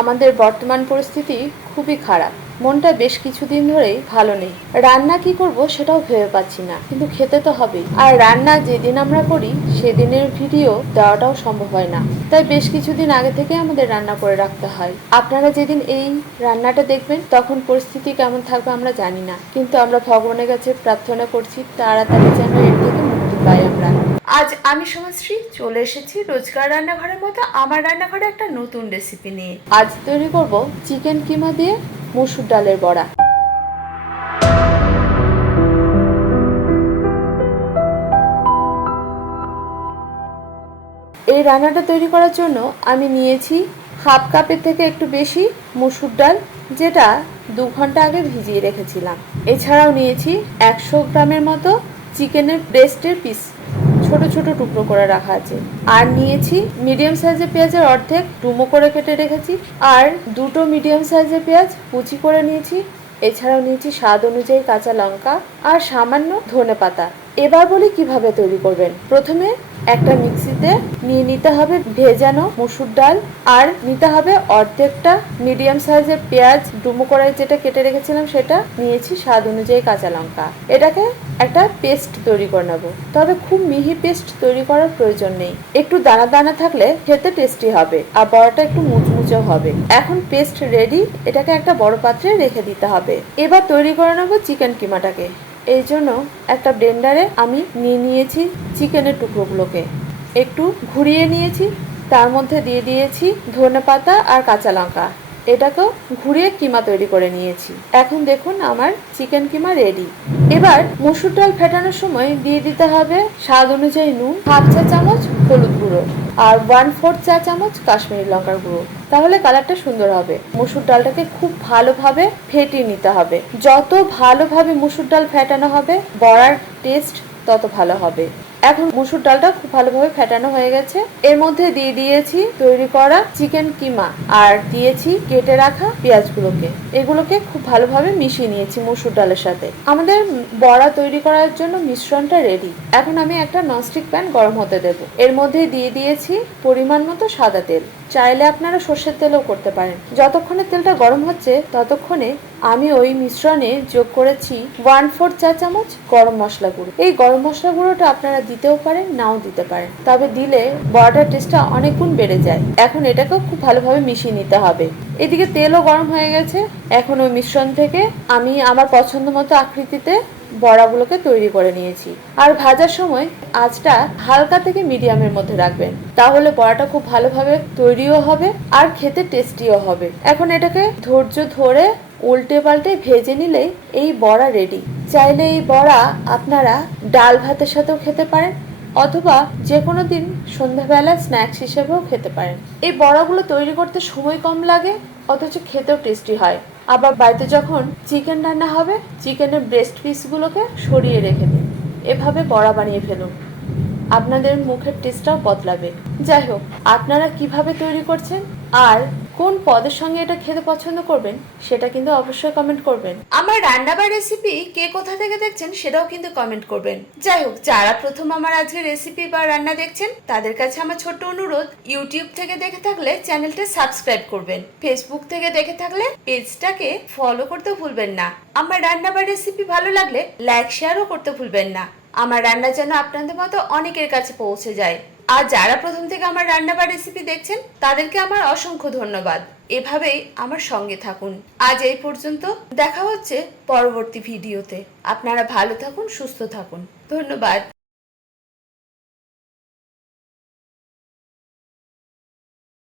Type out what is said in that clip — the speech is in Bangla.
আমাদের বর্তমান পরিস্থিতি খুবই খারাপ। মনটা বেশ কিছুদিন ধরেই ভালো নেই। রান্না কি করব সেটাও ভেবে পাচ্ছি না, কিন্তু খেতে তো হবেই। আর রান্না যেদিন আমরা করি, সেদিনের ভিডিও দেওয়াটাও সম্ভব হয় না। তাই বেশ কিছুদিন আগে থেকে আমাদের রান্না করে রাখতে হয়। আপনারা যেদিন এই রান্নাটা দেখবেন, তখন পরিস্থিতি কেমন থাকবে আমরা জানি না। কিন্তু আমরা ভগবানের কাছে প্রার্থনা করছি, তাড়াতাড়ি যেন এর থেকে মুক্তি পাই আমরা। আজ আমি সমাজশ্রী চলে এসেছি রোজকার রান্নাঘরের মতো আমার রান্নাঘরে একটা নতুন রেসিপি নিয়ে। আজ তৈরি করব চিকেন কিমা দিয়ে মসুর ডালের বড়া। এই রান্নাটা তৈরি করার জন্য আমি নিয়েছি হাফ কাপের থেকে একটু বেশি মসুর ডাল, যেটা দু ঘণ্টা আগে ভিজিয়ে রেখেছিলাম। এছাড়াও নিয়েছি একশো গ্রামের মতো চিকেনের ব্রেস্টের পিস ছোট ছোট টুকরো করে রাখা আছে। আর নিয়েছি মিডিয়াম সাইজের পেঁয়াজের অর্ধেক ডুমো করে কেটে রেখেছি। আর দুটো মিডিয়াম সাইজের পেঁয়াজ কুচি করে নিয়েছি। এছাড়াও নিয়েছি স্বাদ অনুযায়ী কাঁচা লঙ্কা আর সামান্য ধনে পাতা। এবার বলি কীভাবে তৈরি করবেন। প্রথমে একটা মিক্সিতে নিয়ে নিতে হবে ভেজানো মসুর ডাল আর নিতে হবে অর্ধেকটা মিডিয়াম সাইজের পেঁয়াজ ডুমো করে যেটা কেটে রেখেছিলাম সেটা। নিয়েছি স্বাদ অনুযায়ী কাঁচা লঙ্কা। এটাকে একটা পেস্ট তৈরি করে নেব। তবে খুব মিহি পেস্ট তৈরি করার প্রয়োজন নেই। একটু দানা দানা থাকলে খেতে টেস্টি হবে, আর বড়াটা একটু মুচমুচেও হবে। এখন পেস্ট রেডি এটাকে একটা বড় পাত্রে রেখে দিতে হবে। এবার তৈরি করে নেব চিকেন কিমাটাকে। এই জন্য একটা ব্লেন্ডারে আমি নিয়ে নিয়েছি চিকেনের টুকরোগুলোকে। একটু ঘুরিয়ে নিয়েছি, তার মধ্যে দিয়ে দিয়েছি ধনে পাতা আর কাঁচা লঙ্কা। এটাকেও ঘুরিয়ে কিমা তৈরি করে নিয়েছি। এখন দেখুন আমার চিকেন কিমা রেডি এবার মসুর ডাল ফেটানোর সময় দিয়ে দিতে হবে স্বাদ অনুযায়ী নুন, হাফ চা চামচ হলুদ গুঁড়ো আর ওয়ান ফোর্থ চা চামচ কাশ্মীরি লঙ্কার গুঁড়ো। তাহলে কালারটা সুন্দর হবে। মসুর ডালটাকে খুব ভালোভাবে ফেটিয়ে নিতে হবে। যত ভালোভাবে মসুর ডাল ফেটানো হবে, বড়ার টেস্ট তত ভালো হবে। এখন মসুর ডালটা খুব ভালোভাবে ফেটানো হয়ে গেছে। এর মধ্যে দিয়ে দিয়েছি তৈরি করা চিকেন কিমা আর দিয়েছি কেটে রাখা পেঁয়াজগুলোকে। এগুলোকে খুব ভালোভাবে মিশিয়ে নিয়েছি মসুর ডালের সাথে। আমাদের বড়া তৈরি করার জন্য মিশ্রণটা রেডি এখন আমি একটা ননস্টিক প্যান গরম হতে দেব। এর মধ্যে দিয়ে দিয়েছি পরিমাণ মতো সাদা তেল। চাইলে আপনারা সর্ষের তেলও করতে পারেন। যতক্ষণে তেলটা গরম হচ্ছে, ততক্ষণে আমি ওই মিশ্রণে যোগ করেছি ওয়ান ফোর চা চামচ গরম মশলা গুঁড়ো। এই গরম মশলা গুঁড়োটা আপনারা দিতেও পারেন, নাও দিতে পারেন। তবে দিলে বড়াটার টেস্টটা অনেক গুণ বেড়ে যায়। এখন এটাকেও খুব ভালোভাবে মিশিয়ে নিতে হবে। এদিকে তেলও গরম হয়ে গেছে। এখন ওই মিশ্রণ থেকে আমি আমার পছন্দ মতো আকৃতিতে বড়াগুলোকে তৈরি করে নিয়েছি। আর ভাজার সময় আঁচটা হালকা থেকে মিডিয়ামের মধ্যে রাখবেন। তাহলে বড়াটা খুব ভালোভাবে তৈরিও হবে আর খেতে টেস্টিও হবে। এখন এটাকে ধৈর্য ধরে উল্টে পাল্টে ভেজে নিলেই এই বড়া রেডি চাইলে এই বড়া আপনারা ডাল ভাতের সাথেও খেতে পারেন, অথবা যে কোনো দিন সন্ধ্যাবেলা স্ন্যাক্স হিসেবেও খেতে পারেন। এই বড়াগুলো তৈরি করতে সময় কম লাগে, অথচ খেতেও টেস্টি হয়। আবার বাড়িতে যখন চিকেন রান্না হবে চিকেনের ব্রেস্ট পিসগুলোকে সরিয়ে রেখে দিন। এভাবে বড়া বানিয়ে ফেলুন। আপনাদের মুখের টেস্টটাও বদলাবে। যাই হোক, আপনারা কীভাবে তৈরি করছেন আর কোন পদের সঙ্গে এটা খেতে পছন্দ করবেন, সেটা কিন্তু অবশ্যই কমেন্ট করবেন। আমার রান্না বা রেসিপি কে কোথা থেকে দেখছেন, সেটাও কিন্তু কমেন্ট করবেন। যাই হোক, যারা প্রথম আমার আজকে রেসিপি বা রান্না দেখছেন, তাদের কাছে আমার ছোট্ট অনুরোধ ইউটিউব থেকে দেখে থাকলে চ্যানেলটা সাবস্ক্রাইব করবেন। ফেসবুক থেকে দেখে থাকলে পেজটাকে ফলো করতে ভুলবেন না। আমার রান্না বা রেসিপি ভালো লাগলে লাইক শেয়ারও করতে ভুলবেন না। আমার রান্না যেন আপনাদের মতো অনেকের কাছে পৌঁছে যায়। আর যারা প্রথম থেকে আমার রান্নাবার রেসিপি দেখছেন, তাদেরকে আমার অসংখ্য ধন্যবাদ। এভাবেই আমার সঙ্গে থাকুন। আজ এই পর্যন্ত, দেখা হচ্ছে পরবর্তী ভিডিওতে। আপনারা ভালো থাকুন, সুস্থ থাকুন। ধন্যবাদ।